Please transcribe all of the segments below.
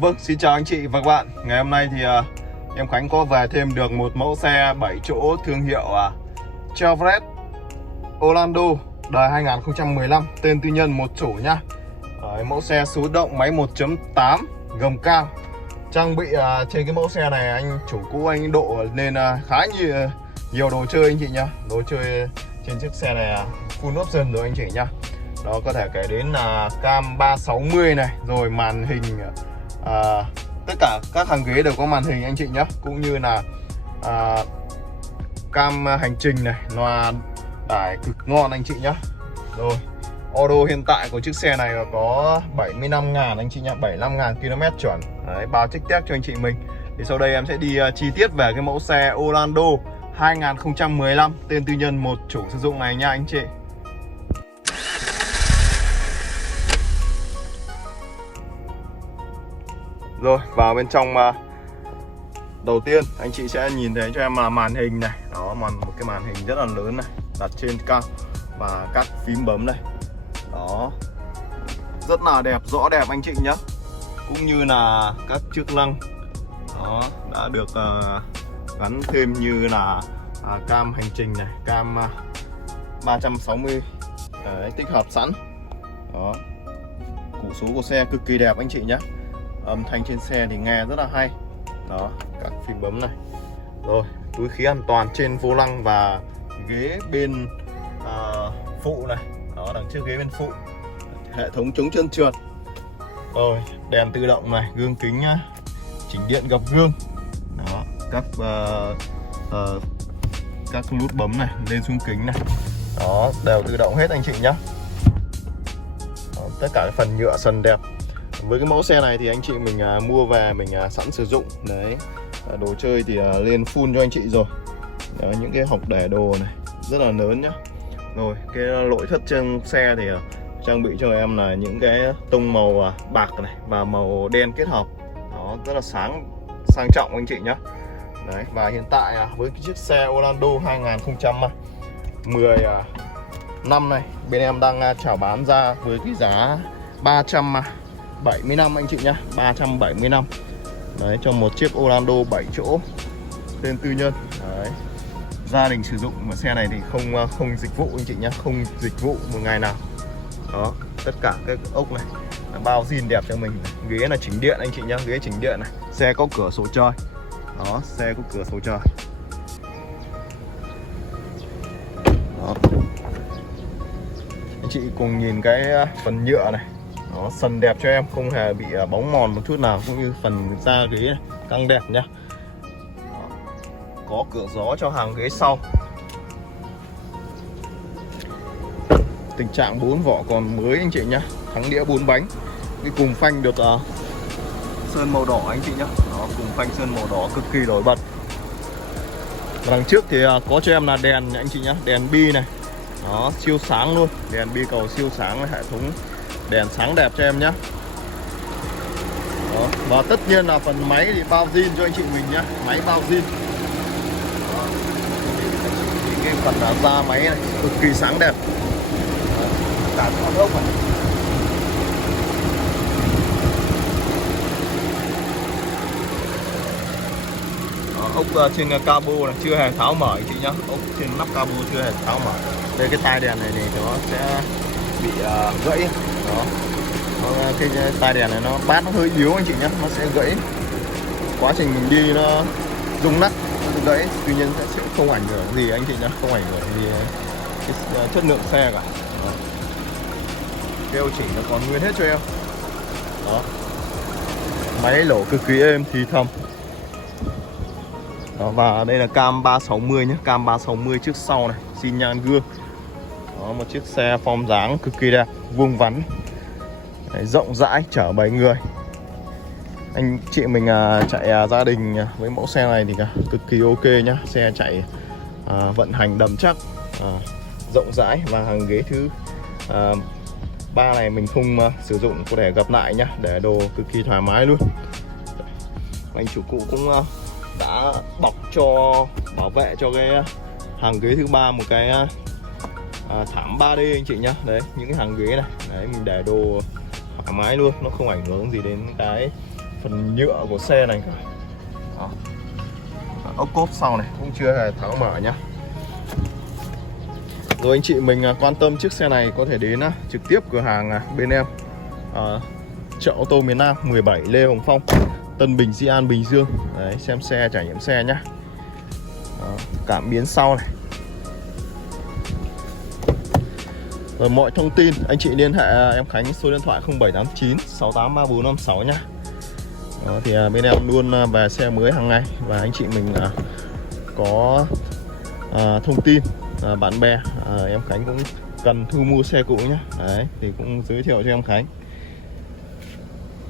Vâng, xin chào anh chị và các bạn. Ngày hôm nay thì em Khánh có về thêm được một mẫu xe 7 chỗ thương hiệu Chevrolet Orlando đời 2015, tên tư nhân một chủ nhá. Mẫu xe số động, máy 1.8 gầm cao. Trang bị trên cái mẫu xe này anh chủ cũ anh độ nên khá nhiều đồ chơi anh chị nhá. Đồ chơi trên chiếc xe này full option rồi anh chị nhá. Đó có thể kể đến là cam 360 này, rồi màn hình tất cả các hàng ghế đều có màn hình anh chị nhé, cũng như là cam hành trình này, loa đài cực ngon anh chị nhé. Rồi auto hiện tại của chiếc xe này là có 75.000 anh chị nhé, 75.000 km chuẩn. Đấy, bao trích test cho anh chị mình. Thì sau đây em sẽ đi chi tiết về cái mẫu xe Orlando 2015 tên tư nhân một chủ sử dụng này nha anh chị. Rồi vào bên trong, đầu tiên anh chị sẽ nhìn thấy cho em là màn hình này. Đó, một cái màn hình rất là lớn này, đặt trên cao, và các phím bấm đây. Đó, rất là đẹp, rõ đẹp anh chị nhé. Cũng như là các chức năng đó đã được gắn thêm như là cam hành trình này, cam 360 tích hợp sẵn. Đó, củ số của xe cực kỳ đẹp anh chị nhé. Âm thanh trên xe thì nghe rất là hay. Đó, các phím bấm này. Rồi, túi khí an toàn trên vô lăng và ghế bên phụ này. Đó, đằng trước ghế bên phụ. Hệ thống chống trơn trượt. Rồi, đèn tự động này, gương kính chỉnh điện gập gương. Đó, các nút bấm này, lên xuống kính này. Đó, đều tự động hết anh chị nhé. Tất cả cái phần nhựa sần đẹp. Với cái mẫu xe này thì anh chị mình mua về mình sẵn sử dụng. Đấy, đồ chơi thì lên full cho anh chị rồi. Đó, những cái hộc để đồ này rất là lớn nhá. Rồi cái nội thất trên xe thì trang bị cho em là những cái tông màu bạc này và màu đen kết hợp. Đó, rất là sang trọng anh chị nhá. Đấy, và hiện tại với cái chiếc xe Orlando 2015 này, bên em đang chào bán ra với cái giá 375 anh chị nhá, 375. Đấy, cho một chiếc Orlando 7 chỗ tên tư nhân. Đấy, gia đình sử dụng mà xe này thì không dịch vụ anh chị nhá, không dịch vụ một ngày nào. Đó, tất cả các ốc này là bao zin đẹp cho mình. Ghế là chỉnh điện anh chị nhá, ghế chỉnh điện này. Xe có cửa sổ trời. Đó, xe có cửa sổ trời. Đó, anh chị cùng nhìn cái phần nhựa này. Nó sần đẹp cho em, không hề bị bóng mòn một chút nào, cũng như phần da ghế này, căng đẹp nhá. Đó, có cửa gió cho hàng ghế sau. Tình trạng 4 vỏ còn mới anh chị nhá, thắng đĩa 4 bánh. Cái cùng phanh được sơn màu đỏ anh chị nhá. Đó, cùng phanh sơn màu đỏ cực kỳ nổi bật. Và đằng trước thì có cho em là đèn anh chị nhá, đèn bi này. Đó, siêu sáng luôn, đèn bi cầu siêu sáng, hệ thống đèn sáng đẹp cho em nhé. Đó, và tất nhiên là phần máy thì bao zin cho anh chị mình nhé, máy bao zin. Cái phần da máy này cực kỳ sáng đẹp. Cả con ốc này. Đó, ốc trên cabo này chưa hề tháo mở anh chị nhé, ốc trên nắp cabo chưa hề tháo mở. Đây cái tai đèn này thì nó sẽ bị gãy. Đó, cái tai đèn này nó bát nó hơi yếu anh chị nhé, nó sẽ gãy. Quá trình mình đi nó rung nắc, nó gãy. Tuy nhiên sẽ không ảnh hưởng gì anh chị nhé, không ảnh hưởng gì cái chất lượng xe cả. Đó, keo chỉ nó còn nguyên hết cho em. Đó, máy lỗ cực kỳ êm thì thầm. Đó, và đây là cam 360 nhé, cam 360 trước sau này, xi nhan gương. Đó, một chiếc xe form dáng cực kỳ đẹp, vuông vắn. Đấy, rộng rãi, chở 7 người. Anh chị mình chạy gia đình với mẫu xe này thì cực kỳ ok nhá. Xe chạy vận hành đầm chắc, rộng rãi. Và hàng ghế thứ 3 này mình không sử dụng, có thể gập lại nhá, để đồ cực kỳ thoải mái luôn. Anh chủ cũ cũng đã bọc cho, bảo vệ cho cái hàng ghế thứ 3 một cái thảm 3D anh chị nhá. Đấy, những cái hàng ghế này, đấy mình để đồ thoải mái luôn, nó không ảnh hưởng gì đến cái phần nhựa của xe này cả. Đó. Ốc cốp sau này cũng chưa hề tháo mở nhá. Rồi anh chị mình quan tâm chiếc xe này có thể đến trực tiếp cửa hàng bên em, chợ ô tô miền Nam 17 Lê Hồng Phong, Tân Bình, Di An, Bình Dương. Đấy, xem xe, trải nghiệm xe nhá. Đó, cảm biến sau này. Rồi mọi thông tin anh chị liên hệ em Khánh số điện thoại 0789 683456 nhá. Đó, thì bên em luôn về xe mới hàng ngày, và anh chị mình có thông tin bạn bè em Khánh cũng cần thu mua xe cũ nhá. Đấy, thì cũng giới thiệu cho em Khánh.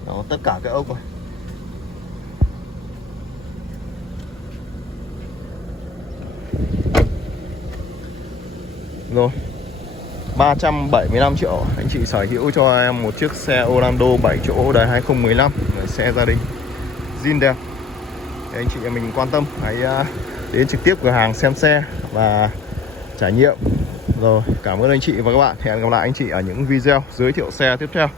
Đó, tất cả cái ốc rồi. Rồi 375 triệu anh chị sở hữu cho em một chiếc xe Orlando 7 chỗ đời 2015, xe gia đình zin đẹp. Để anh chị em mình quan tâm hãy đến trực tiếp cửa hàng xem xe và trải nghiệm. Rồi, cảm ơn anh chị và các bạn. Hẹn gặp lại anh chị ở những video giới thiệu xe tiếp theo.